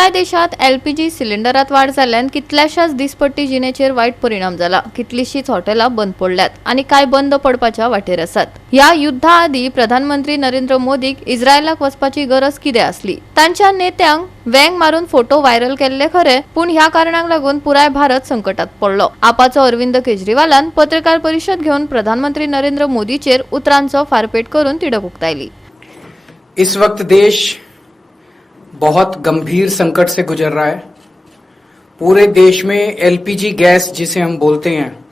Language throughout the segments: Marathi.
पुराय देशात LPG सिलिंडरात वाढ जाल्ल्यान कितल्याशाच दिसपट्टी जिणेचेर वाईट परिणाम जाला। कितलीशीच हॉटेलां बंद पडल्यात आणि काय बंद पडपाच्या वाटेर आसात। ह्या युद्धा आदी प्रधानमंत्री नरेंद्र मोदीक इस्रायलाक वचपाची गरज कितें आसली। तांच्या नेत्यांक वेंग मारून फोटो व्हायरल केल्ले खरे, पण ह्या कारणाक लागून पुराय भारत संकटात पडलो। आपाचो अरविंद केजरीवालान पत्रकार परिषद घेवन प्रधानमंत्री नरेंद्र मोदीचेर उतरांचो फारपेट करून तिडक उक्तायली। इस वक्त देश बहुत गंभीर संकट से गुजर रहा है। पूरे देश में LPG गैस जिसे हम बोलते हैं,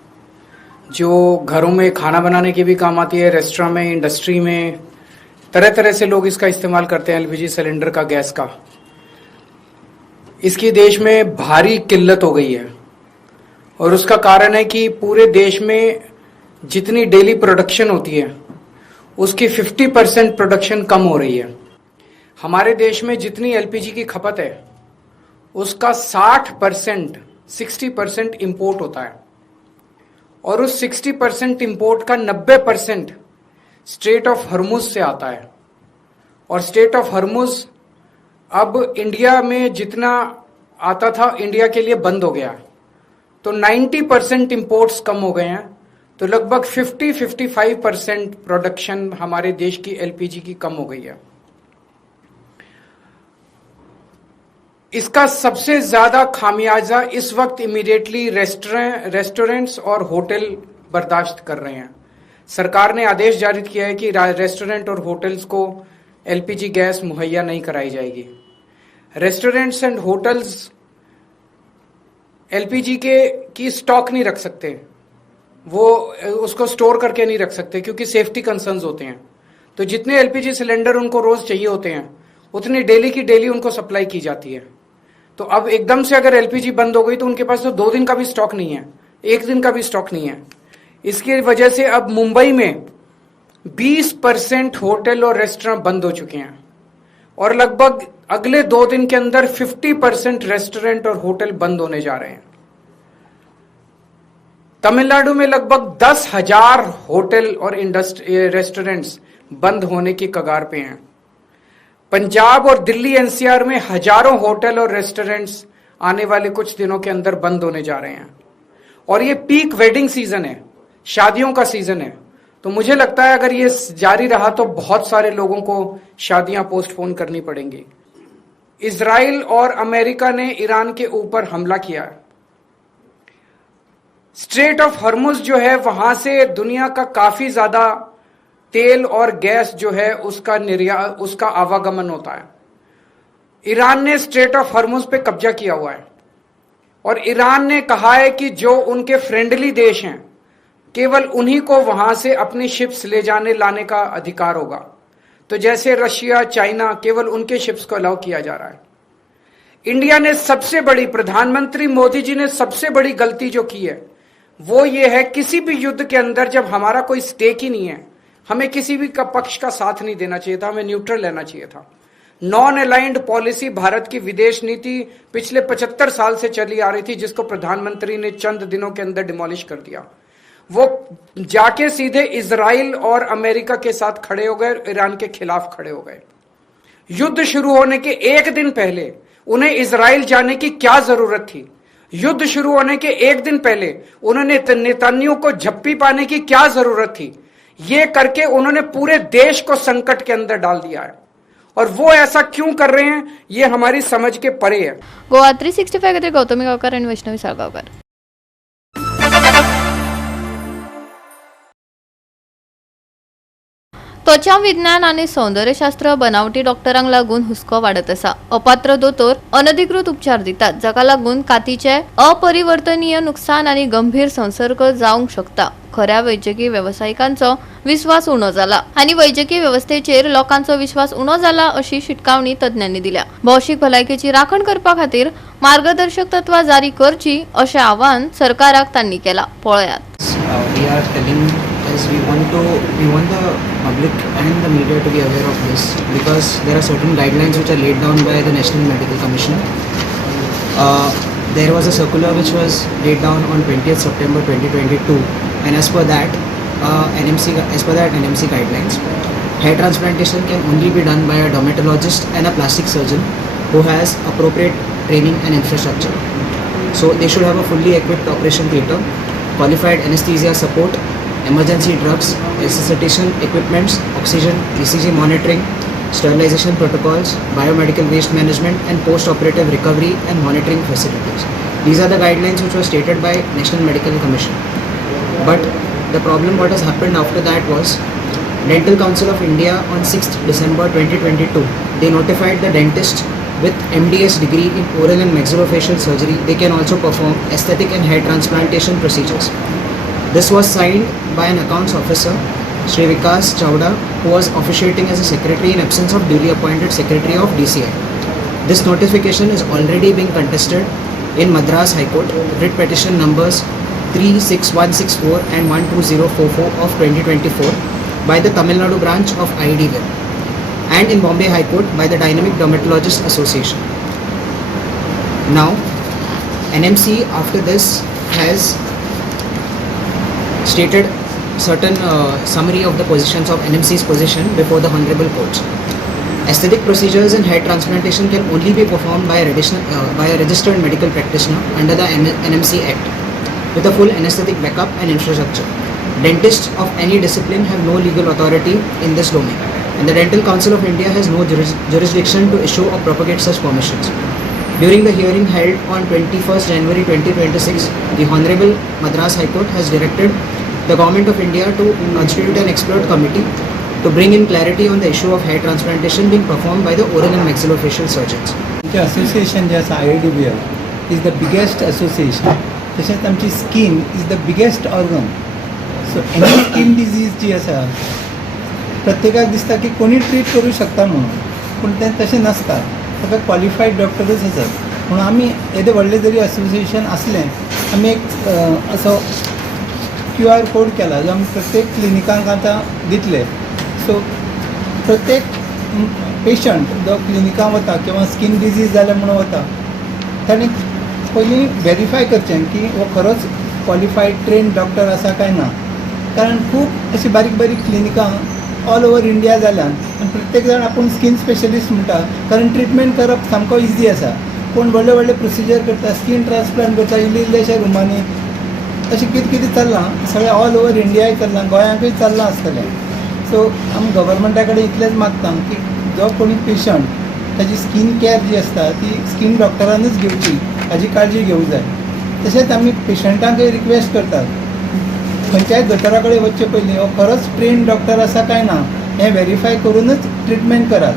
जो घरों में खाना बनाने के भी काम आती है, रेस्टोरेंट में, इंडस्ट्री में, तरह तरह से लोग इसका इस्तेमाल करते हैं। LPG सिलेंडर का, गैस का, इसकी देश में भारी किल्लत हो गई है। और उसका कारण है कि पूरे देश में जितनी डेली प्रोडक्शन होती है उसकी 50% प्रोडक्शन कम हो रही है। हमारे देश में जितनी LPG की खपत है उसका 60% इंपोर्ट होता है, और उस 60% इंपोर्ट का 90% स्ट्रेट ऑफ हर्मुज से आता है। और स्ट्रेट ऑफ हर्मुज अब इंडिया में जितना आता था इंडिया के लिए बंद हो गया, तो 90% इंपोर्ट्स कम हो गए हैं। तो लगभग 50-55% प्रोडक्शन हमारे देश की LPG की कम हो गई है। इसका सबसे ज्यादा खामियाजा इस वक्त इमीडिएटली रेस्टोरेंट्स और होटल बर्दाश्त कर रहे हैं। सरकार ने आदेश जारी किया है कि रेस्टोरेंट और होटल्स को LPG गैस मुहैया नहीं कराई जाएगी। रेस्टोरेंट्स एंड होटल्स LPG की स्टॉक नहीं रख सकते, वो उसको स्टोर करके नहीं रख सकते क्योंकि सेफ्टी कंसर्न्स होते हैं। तो जितने LPG सिलेंडर उनको रोज चाहिए होते हैं उतनी डेली की डेली उनको सप्लाई की जाती है। तो अब एकदम से अगर LPG बंद हो गई तो उनके पास तो 2 दिन का भी स्टॉक नहीं है, 1 दिन का भी स्टॉक नहीं है। इसकी वजह से अब मुंबई में 20% होटल और रेस्टोरेंट बंद हो चुके हैं, और लगभग अगले 2 दिन के अंदर 50% रेस्टोरेंट और होटल बंद होने जा रहे हैं। तमिलनाडु में लगभग 10,000 होटल और रेस्टोरेंट्स बंद होने की कगार पे हैं। पंजाब और दिल्ली NCR में हजारों होटल और रेस्टोरेंट्स आने वाले कुछ दिनों के अंदर बंद होने जा रहे हैं। और ये पीक वेडिंग सीजन है, शादियों का सीजन है। तो मुझे लगता है अगर ये जारी रहा तो बहुत सारे लोगों को शादियां पोस्टपोन करनी पड़ेंगी। इजराइल और अमेरिका ने ईरान के ऊपर हमला किया है। स्ट्रेट ऑफ हर्मुज जो है वहां से दुनिया का काफी ज्यादा तेल और गैस जो है उसका आवागमन होता है। ईरान ने स्ट्रेट ऑफ हर्मुज पे कब्जा किया हुआ है, और ईरान ने कहा है कि जो उनके फ्रेंडली देश हैं केवल उन्हीं को वहां से अपनी शिप्स ले जाने लाने का अधिकार होगा। तो जैसे रशिया, चाइना, केवल उनके शिप्स को अलाउ किया जा रहा है। इंडिया ने सबसे बड़ी, प्रधानमंत्री मोदी जी ने सबसे बड़ी गलती जो की है वो ये है, किसी भी युद्ध के अंदर जब हमारा कोई स्टेक ही नहीं है, हमें किसी भी पक्ष का साथ नहीं देना चाहिए था, हमें न्यूट्रल रहना चाहिए था। नॉन अलाइंड पॉलिसी भारत की विदेश नीति पिछले 75 साल से चली आ रही थी, जिसको प्रधानमंत्री ने चंद दिनों के अंदर डिमोलिश कर दिया। वो जाके सीधे इजराइल और अमेरिका के साथ खड़े हो गए, ईरान के खिलाफ खड़े हो गए। युद्ध शुरू होने के 1 दिन पहले उन्हें इजराइल जाने की क्या जरूरत थी? युद्ध शुरू होने के 1 दिन पहले उन्होंने नेतन्याहू को झप्पी पाने की क्या जरूरत थी? ये करके उन्होंने पूरे देश को संकट के अंदर डाल दिया है। और वो ऐसा क्यों कर रहे हैं ये हमारी समझ के परे है। गोवा 365 खातीर गौतमी गावकर आणि वैष्णवी साळगावकर। त्वचा विज्ञान आणि सौंदर्यशास्त्र बनावटी डॉक्टरांक लागून हुस्को वाढत आसा। अपात्र दोतोर अनधिकृत उपचार दितात, जाका लागून कातीचे अपरिवर्तनीय नुकसान आणि गंभीर संसर्ग जावंक शकता। खऱ्या वैजकी व्यावसायिकांचो विश्वास उणो जाला आणि वैजकी व्यवस्थेचेर लोकांचो विश्वास उणो जाला अशी शिटकावणी तज्ञांनी दिल्या। भौशीक भलायकेची राखण करपा खातीर मार्गदर्शक तत्वां जारी करची अशें आवाहन सरकाराक तांणी केला। पळयात। We want the public and the media to be aware of this, because there are certain guidelines which are laid down by the National Medical Commissioner. There was a circular which was laid down on 20th September 2022, and as per that NMC guidelines, hair transplantation can only be done by a dermatologist and a plastic surgeon who has appropriate training and infrastructure. So they should have a fully equipped operation theatre, qualified anesthesia support, emergency drugs, resuscitation equipments, oxygen, ECG monitoring, sterilization protocols, biomedical waste management, and post-operative recovery and monitoring facilities. These are the guidelines which were stated by National Medical Commission. But the problem what has happened after that was Dental Council of India on 6th December 2022, they notified the dentist with MDS degree in oral and maxillofacial surgery, they can also perform aesthetic and hair transplantation procedures. This was signed by an accounts officer, Sri Vikas Chawda, who was officiating as a secretary in absence of duly appointed secretary of DCI. This notification is already being contested in Madras High Court, writ petition numbers 36164 and 12044 of 2024 by the Tamil Nadu branch of IDWeb, and in Bombay High Court by the Dynamic Dermatologists Association. Now, NMC after this has stated certain summary of the positions of NMC's position before the Honorable Courts. Aesthetic procedures and hair transplantation can only be performed by a registered medical practitioner under the NMC Act with a full anesthetic backup and infrastructure. Dentists of any discipline have no legal authority in this domain, and the Dental Council of India has no jurisdiction to issue or propagate such permissions. During the hearing held on 21st January 2026, the Honorable Madras High Court has directed the Government of India to constitute an expert committee to bring in clarity on the issue of hair transplantation being performed by the oral and maxillofacial surgeons. आमचे असोसिएशन जे आसा IDWeb is the biggest association. तशेंच आमची skin is the biggest organ. So any skin disease जी आसा प्रत्येकाक दिसता की कोणी ट्रीट करूं शकता म्हणून, पूण तें तशें नासता. सगळे क्वॉलिफायड डॉक्टरच आसात. म्हणून आमी येदे व्हडलें जरी असोसिएशन असलें, आमी एक असो QR कोड केला जो आमी प्रत्येक क्लिनिकांक आतां दितले. सो प्रत्येक पेशंट जो क्लिनिकां वता किंवा स्कीन डिजीज जाले म्हणून वता, ताणें पयलीं व्हेरीफाय करचें की हो खरोच क्वॉलिफायड ट्रेन डॉक्टर आसा काय ना. कारण खूब अशी बारीक बारीक क्लिनिकां ऑल ओवर इंडिया जाल्यात आनी प्रत्येक जाण आपूण स्कीन स्पेशलिस्ट म्हणटा, कारण ट्रिटमेंट करप सामको इजी आसा. कोण व्हडले व्हडले प्रोसिजर करता, स्कीन ट्रान्सप्लांट करता इल्लेशा रुमांनी, अशें कितें कितें चल्लां सगळें ऑल ओवर इंडियाय चल्लां, गोंयाकूय चल्लां आसतलें. सो आमी गव्हर्मेंटा कडेन इतलेंच मागता की जो कोणी पेशंट ताजी स्कीन केअर जी आसता ती स्कीन डॉक्टरानूच घेवची, हाजी काळजी घेवंक जाय. तशेंच आमी पेशंटांकय रिक्वेस्ट करतात, खंयच्याय दोतोरा कडेन वचचे पयलीं हो खरोच ट्रेन डॉक्टर आसा काय ना हें व्हेरीफाय करूनच ट्रिटमेंट करात.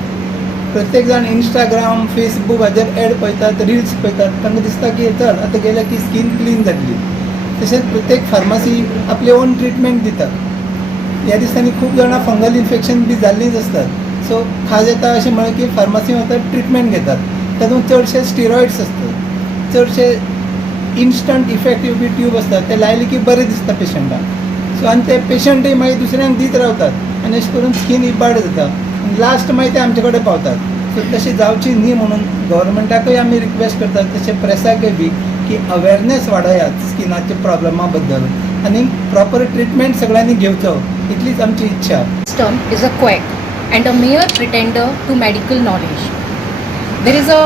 प्रत्येक जाण इंस्टाग्राम फेसबूक हाजेर एड पळयतात, रिल्स पळयतात, तांकां दिसता की चल आतां गेल्या की स्कीन क्लीन जातली. तशेंच प्रत्येक फार्मासी आपली ओन ट्रिटमेंट दितात. ह्या दिसांनी खूब जाणां फंगल इन्फेक्शन बी जाल्लींच आसतात. सो खाज येता अशें म्हणलें की फार्मासी वतात, ट्रिटमेंट घेतात. तातूंत चडशे स्टिरॉयड्स आसतात, चडशे इन्स्टंट इफेक्टीव बी ट्यूब आसतात, ते लायले की बरें दिसता पेशंटाक. सो आनी ते पेशंटूय मागीर दुसऱ्यांक दीत रावतात आनी अशें करून स्कीन इबाड जाता. लास्ट मागीर ते आमचे कडेन पावतात. सो तशें जावची न्ही म्हणून गव्हर्मेंटाकूय आमी रिक्वेस्ट करतात, तशें प्रेसाकूय बी की अवेरनेस वाडयात स्किनाच्या प्रॉब्लमा बद्दल आनी प्रॉपर ट्रिटमेंट सगळ्यांनी घेवचो, इतलीच आमची इच्छा. Term is a quack and a mere pretender to medical knowledge. There is a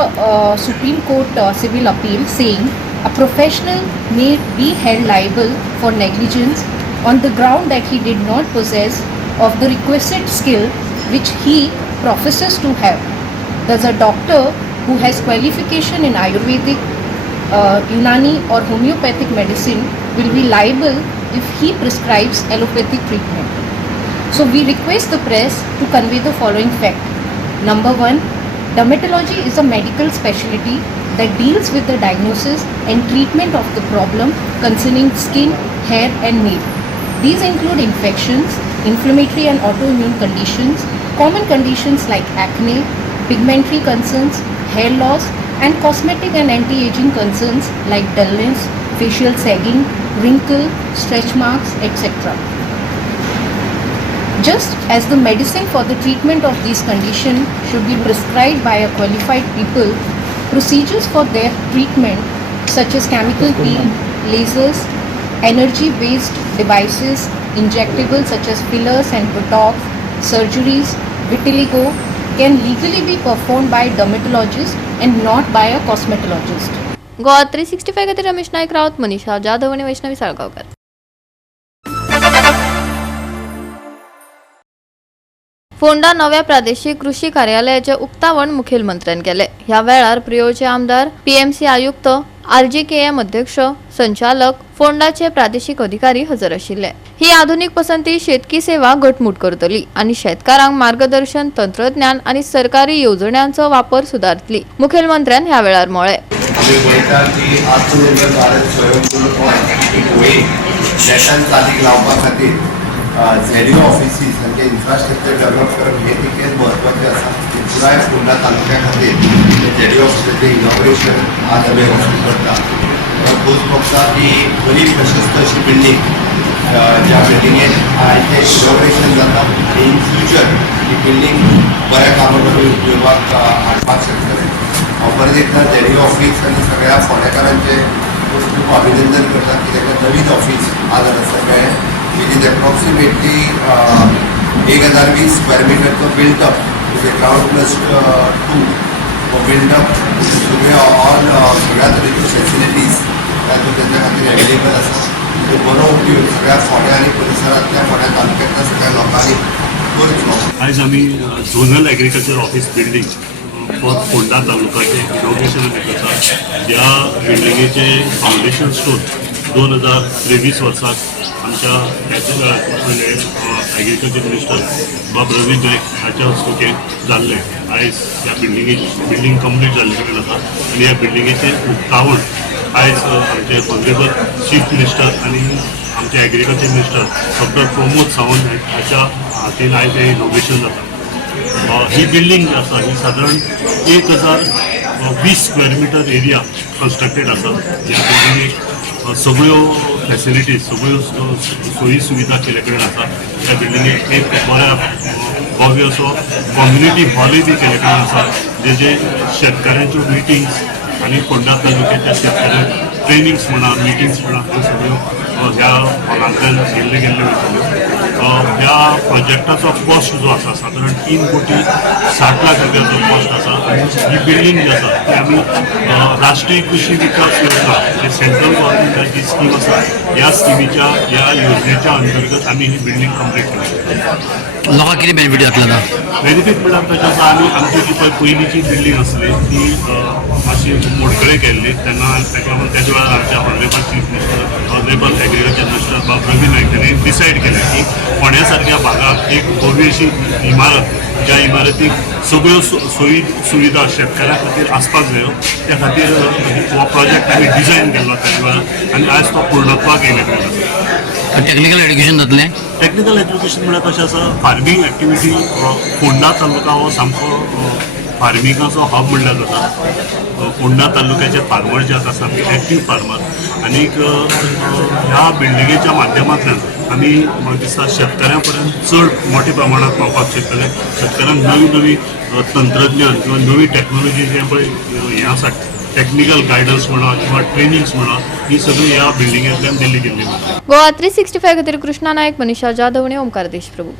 Supreme Court civil appeal saying a professional may be held liable for negligence on the ground that he did not possess of the requisite skill which he professes to have. Thus, a doctor who has qualification in Ayurvedic, Unani or homeopathic medicine will be liable if he prescribes allopathic treatment. So we request the press to convey the following fact. Number 1, dermatology is a medical specialty that deals with the diagnosis and treatment of the problem concerning skin, hair and nail. These include infections, inflammatory and autoimmune conditions, common conditions like acne, pigmentary concerns, hair loss and cosmetic and anti-aging concerns like dullness, facial sagging, wrinkle, stretch marks, etc. Just as the medicine for the treatment of these conditions should be prescribed by a qualified people, procedures for their treatment such as chemical peel, lasers, energy-based devices, injectables such as fillers and botox, surgeries, vitiligo, can legally be performed by dermatologist and not by a cosmetologist. Goa 365 खातीर रमेश नायक रावत, मनीषा जाधव आणि वैष्णवी साळगावकर. फोंडा नव्या प्रादेशिक कृषी कार्यालयाचे उक्तावण मुखेलमंत्र्यांनी केले. ह्या वेळार प्रियोचे आमदार, पीएमसी आयुक्त, आरजीकेएम अध्यक्ष, संचालक, फोंडाचे प्रादेशिक अधिकारी हजर आशिल्ले. ही आधुनिक पसंती शेतकी सेवा घटमूट करतली आणि शेतकारांक मार्गदर्शन, तंत्रज्ञान आणि सरकारी योजनांचो वापर सुधारतली. मुखेलमंत्र्यांनी ह्या वेळार म्हळे. आम्ही पळयता की आत्मनिर्भर भारत स्वयंपूर्ण एक वय नेटान चालीक लावपा खातीर झेडिओ ऑफिसीस म्हणजे इन्फ्रास्ट्रक्चर डेव्हलप करप हे तितकेच म्हत्वाचें आसा. पुराय फोंडा तालुक्या खातीर झेडिओ ऑफिसाचें इनॉग्रेशन आज आमी हॉस्पिटल करता. पोस्ट बॉक्सा ही बरी प्रशस्त अशी बिल्डींग ज्या बिल्डिंगेन आयचें इनॉग्रेशन जाता आनी इन फ्युचर ही बिल्डींग बऱ्या कामां खातीर उपयोगाक हाडपाक शकतले. हांव परत एकदा झेडिओ ऑफिस आनी सगळ्या फोंडेकारांचे खूब अभिनंदन करता की ताका नवीन ऑफिस आज आसा सगळें इट इज एप्रॉक्सिमेटली 1020 स्क्वेअर मिटरचो बिल्डअप म्हणजे ग्राउंड प्लस 2 हो बिल्डअप सगळे ऑल सगळ्या तरेच्यो फॅसिलिटीज तांच्या खातीर एवेलेबल आसा. तो बरो उपयोग सगळ्या फोंड्या आनी परिसरांतल्या फोंड्या तालुक्यांतल्या सगळ्या लोकांनी करचो. आज आम्ही zonal agriculture office building for Ponda तालुकाचे इनॉग्रेशन करता. ज्या बिल्डिंगेचे फाउंडेशन स्टोन 2023 वर्साक आमच्या ॲग्रिकल्चर मिनिस्टर बाब रवी नायक हाच्या हस्तुके जाल्ले. आयज ह्या बिल्डींग कंप्लीट जाल्ले कडेन आसा आनी ह्या बिल्डिंगेचे उक्तावण आयज आमचे ऑनरेबल चीफ मिनिस्टर आनी आमचे agriculture minister doctor Pramod Sawant हाच्या हातीन आयज हे इनॉग्रेशन जाता. ही बिल्डींग जी आसा ही सादारण 1020 स्क्वेअर मिटर एरिया कन्स्ट्रक्टेड आसा. ह्या बिल्डिंगेक सगळ्यो फॅसिलिटीज सगळ्यो सोयी सुविधा केले कडेन आसा. ह्या बिल्डिंगेक एक बऱ्या भव्य असो कम्युनिटी हॉलूय बी केले कडेन आसा जे शेतकाऱ्यांच्यो मिटिंग्स आनी फोंडा तालुक्याच्या शेतकाऱ्यांक ट्रेनिंग्स म्हणा मिटिंग्स म्हणा ह्यो सगळ्यो ह्या हॉलांतल्यान गेल्ले वयतल्यो. ह्या प्रोजेक्टाचो कॉस्ट जो आसा सादारण 3,60,00,000 रुपयाचो कॉस्ट आसा. ही बिल्डींग जी आसा ती आमी राष्ट्रीय कृषी विकास योजना जे सेंट्रल गव्हर्मेंटाची स्कीम आसा ह्या स्किमीच्या ह्या योजनेच्या अंतर्गत आमी ही बिल्डींग कंप्लीट केली. लोकांक कितें बेनिफीट जातलो? बेनिफीट म्हणल्यार तशें आसा आमी आमची जी पळय पयलींची बिल्डींग आसली ती मातशी मोडकळे केल्ली तेन्ना तेच्या वेळार आमच्या honourable chief minister honourable agriculture minister बाब रवी नायक हांणी डिसायड केलें की फोंड्या सारक्या भागात एक भव्य अशी इमारत ज्या इमारतीक सगळ्यो सोयी सुविधा शेतकाऱ्यां खातीर आसपाक जायो त्या खातीर हो प्रोजेक्ट आमी डिझायन केल्लो त्या वेळार आनी आयज तो पूर्णत्वाक येयले कडेन आसा. टेक्निकल एड्युकेशन जातलें? टेक्निकल एज्युकेशन म्हळ्यार तशें आसा फार्मींग एक्टिविटी फोंडा तालुका हो सामको फार्मिंगाचो हब म्हणल्यार जाता. फोंडा तालुक्याचे फार्मर जे आसा सामके एक्टीव फार्मर आनीक ह्या बिल्डिंगेच्या माध्यमांतल्यान आमी म्हाका दिसता शेतकाऱ्यां पर्यंत चड मोठ्या प्रमाणात पावपाक शकतले. शेतकाऱ्यांक नवी नवी तंत्रज्ञान किंवा नवी टॅक्नॉलॉजी जे पळय हें आसा टेक्निकल गायडन्स म्हणा किंवा ट्रेनिंग्स म्हणा ही सगळी ह्या बिल्डिंगेंतल्यान दिल्ली गेल्ली. गोवा 365 खातीर कृष्णा नायक, मनीषा जाधव आणि ओमकार देशप्रभू.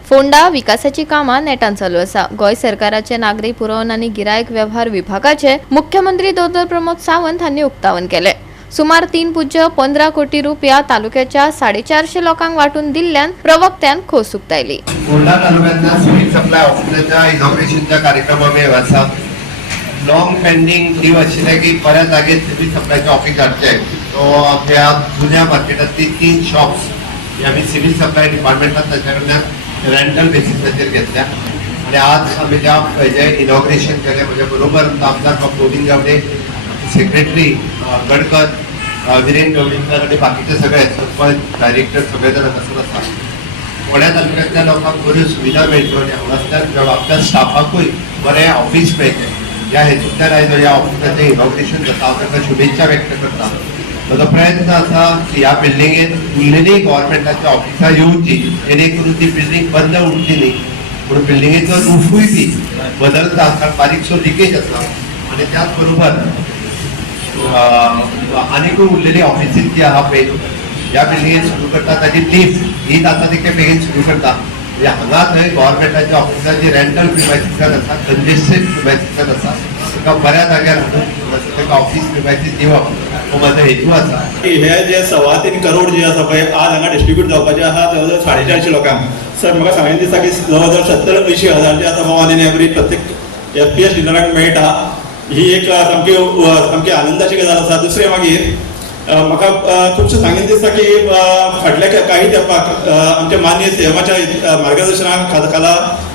फोंडा विकासाची कामां नेटान चालू आसा. गोंय सरकाराचे नागरी पुरवण आनी गिरायक वेव्हार विभागाचे मुख्यमंत्री दोतोर प्रमोद सावंत हांणी उक्तावण केले. सुमार 3.15 कोटी रुपया तालुक्याच्या 450 लोकांक वाटून दिल्ल्यान प्रवक्त्यान खोस उक्तायली. फोंडा तालुक्यातल्या सिव्हिल सप्लाय ऑफिसाच्या इनॉग्रेशनच्या कार्यक्रमाक आसा. लॉंग पेंडिंग लीव आशिल्ले की बऱ्या जागेर सिव्हिल सप्लायचे ऑफिस हाडचे. तो आपल्या जुन्या मार्केटांतली 3 शॉप्स हे आमी सिव्हिल सप्लाय डिपार्टमेंटान ताच्या कडल्यान रेंटल बेसिसाचेर घेतल्या आणि आज आमी त्या हेजे इनॉग्रेशन केलें. म्हज्या बरोबर आमदार प्रवीण गावडे, सेक्रेटरी गडकर, विरेन गवळीकर आणि बाकीचे सगळे सरपंच डायरेक्टर सगळे जाण हांगासर आसा. फोंड्या तालुक्यांतल्या लोकांक बऱ्यो सुविधा मेळच्यो आनी हांगासरल्यान आपल्या स्टाफाकूय बरें ऑफिस मेळचें ह्या हेतूंतल्यान आयज ह्या ऑफिसाचें इनॉग्रेशन जाता. हांव ताका शुभेच्छा व्यक्त करता. म्हजो प्रयत्न आसा की ह्या बिल्डिंगेंत उरलेली गव्हर्मेंटाची ऑफिसां येवची जेणे करून ती बिल्डींग बंद उरची न्ही. पूण बिल्डिंगेचो रूफूय बी बदलता कारण बारीकसो लिकेज आसा आनी त्याच बरोबर आनीकूय उरलेली ऑफिसीस जी आहा पळय ह्या बिल्डिंगेन सुरू करता ताजी लिफ्ट ही जाता तितके बेगीन सुरू करता. म्हणजे हांगा थंय गव्हर्मेंटाच्या ऑफिसाची रेंटल प्रिमायसिसान आसा, कंजेस्टेड प्रिमायसिसान आसा, तुका बऱ्या जाग्यार हाडून ताका ऑफिस प्रिमायसीस दिवप हो म्हजो हेतू आसा. हे जे 3.25 करोड जे आसा पळय आज हांगा डिस्ट्रीब्यूट जावपाचे आहा जवळ 450 लोकांक. सर म्हाका सांगलें दिसता की जवळ 70-80 हजार जे आसा वन इन एवरी प्रत्येक FPS डिलराक मेळटा. ही एक सामकी आनंदाची गजाल आसा. दुसरें मागीर म्हाका खुबशें सांगीन दिसता की फाटल्या काही तेंपाक आमच्या माननीय सीएमाच्या मार्गदर्शना खाला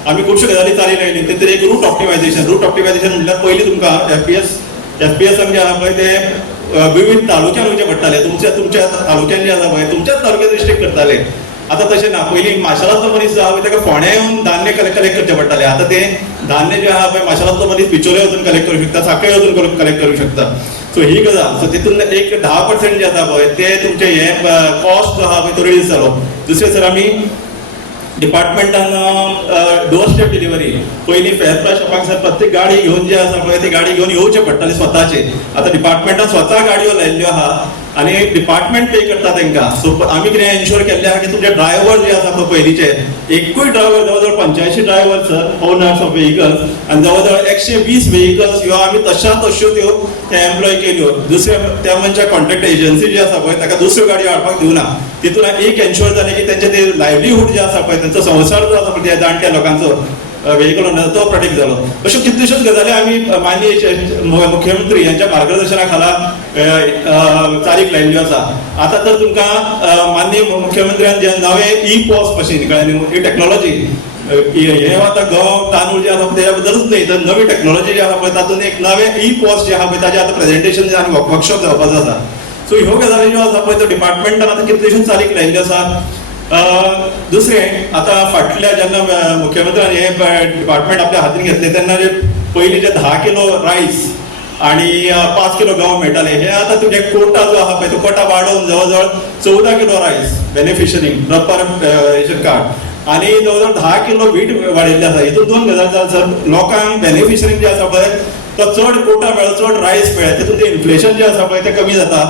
आमी खुबश्यो गजाली चाली लायली. तेतून एक रूट ऑप्टिमायझेशन म्हणल्यार पयलीं तुमकां FPS जे आसा पळय ते विविध तालुक्यान वयचे पडटाले. तुमच्या तालुक्यान जे आसा पळय तुमच्याच तालुक्यात रिस्ट्रिक्ट करताले. आतां तशें ना. पयलीं माशेलांतलो मनीस जो आहा ताका फोंड्या येवन धान्य कलेक्ट करचे पडटाले. आतां तें धान्य जे आहा पळय माशेलांतलो मनीस बिचोले वचून कलेक्ट करूंक शकता, सांखळे वचून कलेक्ट करूंक शकता. सो ही गजाल. सो तितून एक 10% जे आसा पळय ते तुमचे हे कॉस्ट जो आहा पळय तो रिड्यूस जालो. दुसरें सर आमी डिपार्टमेंटान डोर स्टेप डिलिव्हरी पयलीं फेर प्रायस शॉपाक सर प्रत्येक गाडी घेवन जे आसा पळय ती गाडी घेवन येवचे पडटाले स्वताचे. आतां डिपार्टमेंटान स्वता गाडयो लायल्ल्यो आहा आनी डिपार्टमेंट पे करता तांकां. सो आमी कितें एन्श्योर केल्लें आहा की तुमचे ड्रायव्हर जे आसा पळय पयलींचे एकूय ड्रायव्हर जवळ 85 driver sir owners of vehicles आनी जवळ 120 व्हेकल्स ह्यो आमी तश्यो त्यो एम्प्लॉय केल्यो. दुसऱ्या त्या मनशाक कॉन्ट्रॅक्ट एजन्सी जी आसा पळय ताका दुसऱ्यो गाडयो हाडपाक दिवना. तितून एक एन्श्योर जालें की तेंचे ते लायव्हलीहूड जे आसा पळय त्यांचो संसार जो आसा पळय त्या जाणट्या लोकांचो व्हेकल ओनर तो प्रोटेक्ट जालो. अश्यो कितल्योश्योच गजाली आमी माननीय मुख्यमंत्री यांच्या मार्गदर्शना खाला चालीक लायल्ल्यो आसा. आतां तर तुमकां माननीय मुख्यमंत्र्यान जे नवें ई-पॉस मशीन कळ्ळें टेक्नॉलॉजी हे आतां गंव तांदूळ जे आसा त्या बद्दलूच न्ही तर नवी टेक्नॉलॉजी जे आसा पळय तातूंत एक नवें ई-पॉस जे आहा पळय ताजें आतां प्रेझेंटेशन आनी वर्कशॉप जावपाचो आसा. सो ह्यो गजाली ज्यो आसा पळय त्यो डिपार्टमेंटान आतां कितल्योश्योच चालीक लायल्ल्यो आसा. दुसरें आतां फाटल्या जेन्ना मुख्यमंत्र्यान हे डिपार्टमेंट आपल्या हातीन घेतले तेन्ना जे पयलीं जे 10 किलो रायस आणि 5 किलो गंव मेळटाले हे आतां तुजे कोटा जो आहा पळय तो कोटा वाडोवन जवळ 14 किलो रायस बेनिफिशरी प्रॉपर रेशन कार्ड आनी जवळ 10 किलो वीट वाडयल्ले आसा. हितून दोन गजाली जाता सर. लोकांक बेनिफिशरी जे आसा पळय तो चड कोटा मेळ्ळो, चड रायस मेळ्ळे, तितून ते इन्फ्लेशन जे आसा पळय ते कमी जाता.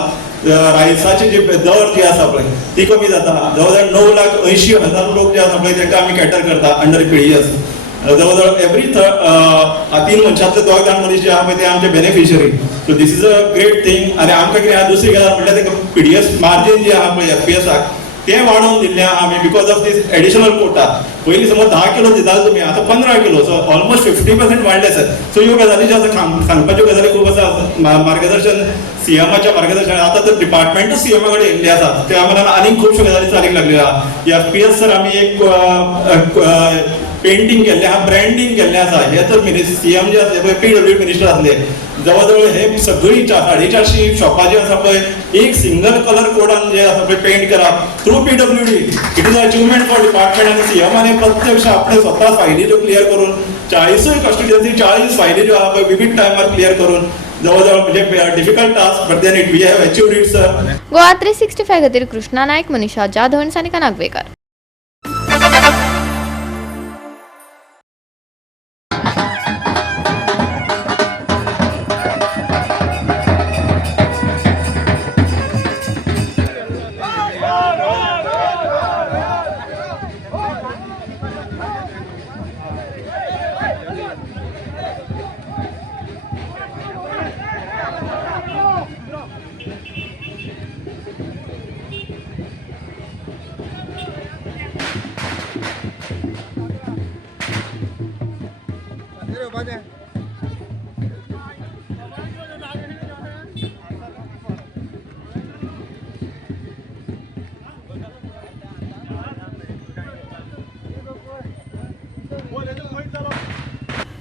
रायसाची जी दर जी आसा पळय ती कमी जाता. जवळ 9,80,000 लोक जे आसा पळय तांकां आमी कॅटर करता अंडर PDS. जवळ एवरी 3 मनशांतले 2 जाण मनीस जे आहा पळय ते आमचे beneficiary. So this is a great thing. आनी आमकां कितें आहा दुसरी गजाल म्हणल्यार ताका PDS मार्जीन जे आहा पळय FPSाक ते वाडोवन दिल्ले आमी because of this additional quota. पयलीं समज 10 किलो दिताले तुमी आतां 15 किलो. सो ऑलमोस्ट 50% वाडले सर. सो ह्यो गजाली ज्यो आसा सांगपाच्यो गजाली खूब आसा. मार्गदर्शन सीएमाच्या मार्गदर्शन आतां तर डिपार्टमेंटूच सीएमा कडेन येयल्ले आसा. त्या मानान आनीक खुबश्यो गजाली चालीक लागल्यो आहा. FPS सर आमी एक पेंटिंग केल्लें आहा, ब्रँडिंग केल्लें आसा. हे तर सीएम जे आसले पळय PW मिनिस्टर आसले जवळ जवळ हे सगळी 450 शॉपां जी आसा पळय एक सिंगल कलर कोडान जे आसा पळय पेंट करप through PWD. It is achievement for department आनी सीएमाने प्रत्यक्ष आपले स्वता फायली ज्यो क्लियर करून 40 कॉन्स्टिट्युएन्सी 40 फायली ज्यो आहा पळय विविध टायमार क्लियर करून जवळ म्हणजे difficult task but then we have achieved it sir. Goa 365 खातीर कृष्णा नायक, मनीषा जाधव आनी सानिका नागवेकर.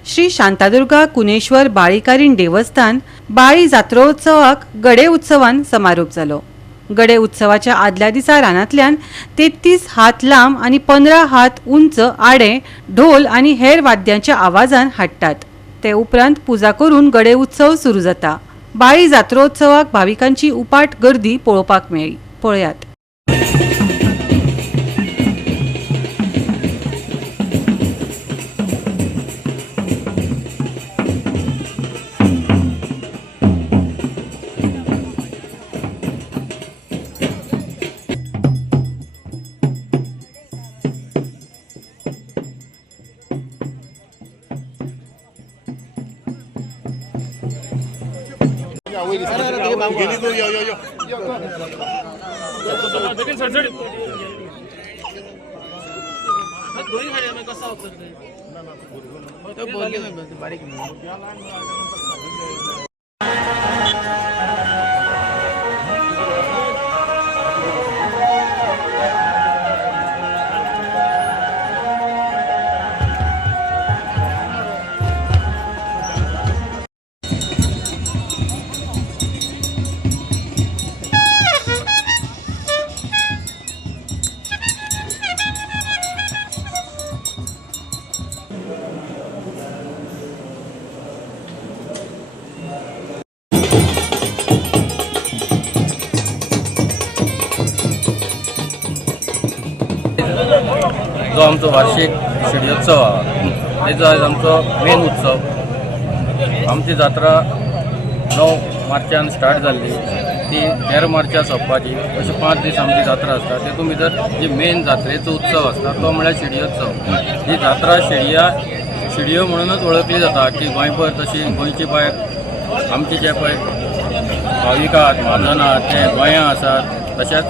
श्री शांतादुर्गा कुनेश्वर बाळीकारीण देवस्थान बाळी जात्रोत्सवाक गडे उत्सवान समारोप जालो. गडे उत्सवाच्या आदल्या दिसा रानांतल्यान 33 हात लांब आणि 15 हात उंच आडे ढोल आणि हेर वाद्यांच्या आवाजान हाडटात. ते उपरांत पुजा करून गडे उत्सव सुरू जाता. बाळी जात्रोत्सवाक भाविकांची उपाट गर्दी पळोवपाक मेळ्ळी. पळयात. जो आमचो वार्षिक शिडियोत्सव आहा तेजो आयज आमचो मेन उत्सव। आमची जात्रा 9 मार्चान स्टार्ट जाल्ली, ती 13 मार्चा सोंपपाची। अशी 5 दीस आमची जात्रा आसता। तेतून भितर जी मेन जात्रेचो उत्सव आसता तो म्हळ्यार शिडियोत्सव। ही जात्रा शिडियो म्हणूनच वळखली जाता की गोंयभर तशी गोंयची बाय आमचे जे पळय भाविक आहात, महाजन आहात ते गोंयां आसात, तशेंच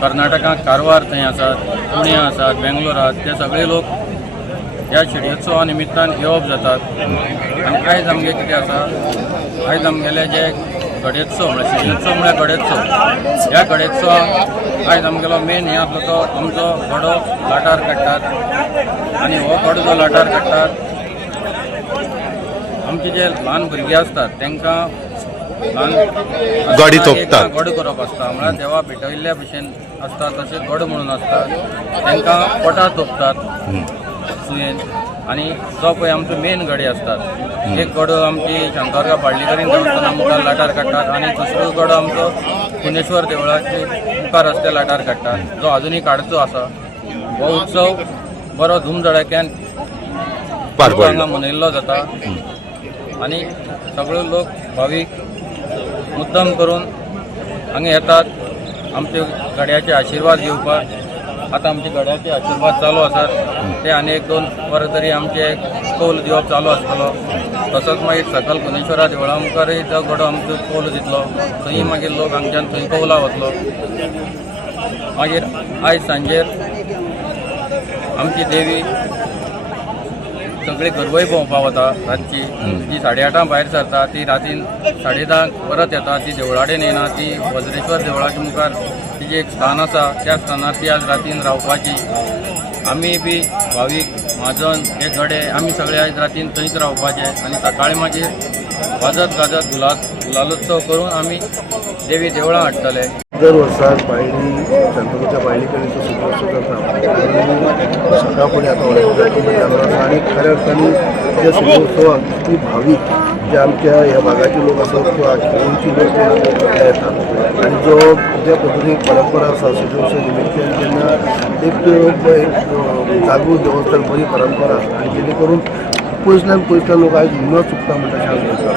कर्नाटकांत कारवार थंय आसात, पुणे आसात, बेंगलोर आसात, ते सगळे लोक ह्या शिडियोत्सवा निमित्तान येवप जातात। आनी आयज आमगे कितें आसा, आयज आमगेले जे गडेत्सव म्हळ्यार शिडियोत्सव म्हळ्यार गडेत्सव, ह्या गडेत्सवाक आयज आमगेलो मेन हें आसलो तो आमचो गडो लाटार काडटात। आनी हो गडो जो लाटार काडटात, आमचे जे ल्हान भुरगे आसतात तांकां गाडी तोपतात, गड करप आसता, म्हळ्यार देवा भेटयल्ल्या भशेन आसता तशें गड म्हणून आसता। तांकां पोटां तोपतात सुयेन। आनी जो पळय आमचो मेन गडे आसतात, एक गडो आमची शंकरगांव बाळ्ळीकरीन देवस्थाना मुखार लाटार काडटात आनी दुसरो गडो आमचो कुनेश्वर देवळाचे मुखार आसता लाटार काडटात, जो आजुनूय काडचो आसा। हो उत्सव बरो धूमधडाक्यान हांगा मनयल्लो जाता आनी सगळे लोक भावीक मुद्दम करून हांगा येतात आमचे गड्याचे आशिर्वाद घेवपाक। आतां आमचे गड्याचे आशिर्वाद चालू आसात, ते आनी 1-2 वरां तरी आमचे कौल दिवप चालू आसतलो। तसोच मागीर सकल कुनेश्वरा देवळा मुखारय तो गडो आमचो कौल दितलो, थंय मागीर लोक हांगच्यान थंय कौला वतलो। मागीर आयज सांजेर आमची देवी सगळी घरवय भोंवपाक वता रातची। जी 8:30 भायर सरता ती रातीन 10:30 परत येता। ती देवळाडेन येना, ती वज्रेश्वर देवळाच्या मुखार तिजें एक स्थान आसा, त्या स्थानार ती आज रातीन रावपाची। आमी बी भावीक महाजन हे गडे आमी सगळे आयज रातीन थंयच रावपाचे आनी सकाळीं मागीर वाजत गाजत गुलालोत्सव करून आमी देवी देवळां हाडटले। दर वर्साक बायली शांततेच्या बायली कडेन सुद्दां जाता सकाळ फुडें आतां आनी खऱ्या अर्थान त्या शिडियोत्सवाक ती भावीक जे आमच्या ह्या भागाचे लोक आसात किंवा गोंयची लोक येतात आनी जो ज्या पद्दतीन परंपरा आसा शिडियोत्सव निमित्तान जेन्ना एक जागृत देवस्थान बरी परंपरा आनी जेणे करून पयसल्यान लोक आयज न चुकता म्हणटा हांव घेता।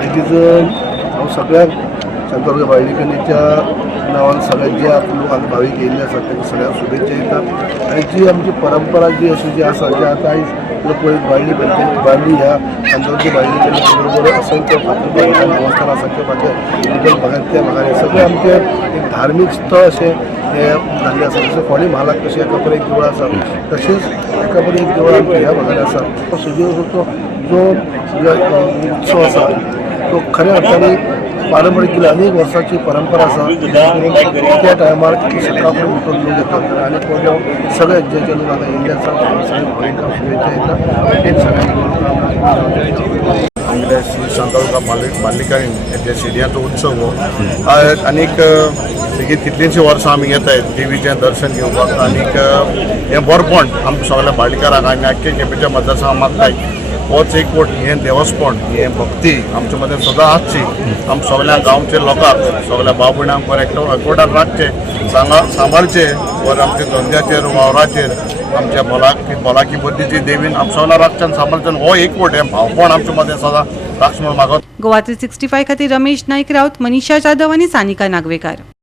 देखीक हांव सगळ्याक शंकरगांव बाळ्ळीकरणीच्या नांवान सगळे जे लोक हांगा भावीक येयल्ले आसात तांकां सगळ्यांक शुभेच्छा दितात। आनी जी आमची परंपरा जी अशी जी आसा जे आतां आयज पळयत बाळ्ळी पंचायत बाळ्ळी ह्या शंकरगांव बाळ्ळीकरणी बरोबर असंख्य देवस्थान आसा त्या भागांत सगळे आमचे एक धार्मीक स्थळ अशें हे जाल्लें आसा। जशें फोंडें म्हालाक कशें एका पर एक देवळां आसा तशेंच एका पर एक देवळां आमच्या ह्या भागांत आसा। शिडियोत्सवाचो जो उत्सव आसा तो खऱ्या अर्थान पारंपारीक गेल्या अनेक वर्सांची परंपरा आसा। त्या टायमार सकाळ फुडें उठून लोक येतात आनी तो सगळे जे लोक हांगा येयल्ले आसात सगळे भाविकांक शुभेच्छा दितात। हेच सगळ्यांक आमगे श्री शांतादुर्गा बाळ्ळीकरीन हे शिडियाचो उत्सव आनीक सेगीत कितलींशीं वर्सां आमी येताय देवीचें दर्शन घेवपाक आनीक हें बरपण आमकां सगळ्या बाळ्ळीकारांक आनी आख्खे केपेंच्या मतदारसंघाक मागताय होच एक वोट हें देवस्थान हें भक्ती आमचे मदें सदां आसची। आम सगळ्या गांवच्या लोकांक सगळ्या भाव भयणांक एकवटार राखचें सांबाळचें वर आमच्या धंद्याचेर वावराचेर आमच्या भलाकी बुद्धीची देवीन आम सगळ्या राखचें सांबाळचें हो एक वोट हें भावपण आमचे मदें सदां राखचें म्हणून मागत। गोवा 365 खातीर रमेश नाईक राऊत, मनीषा जाधव आनी सानिका नागवेकार।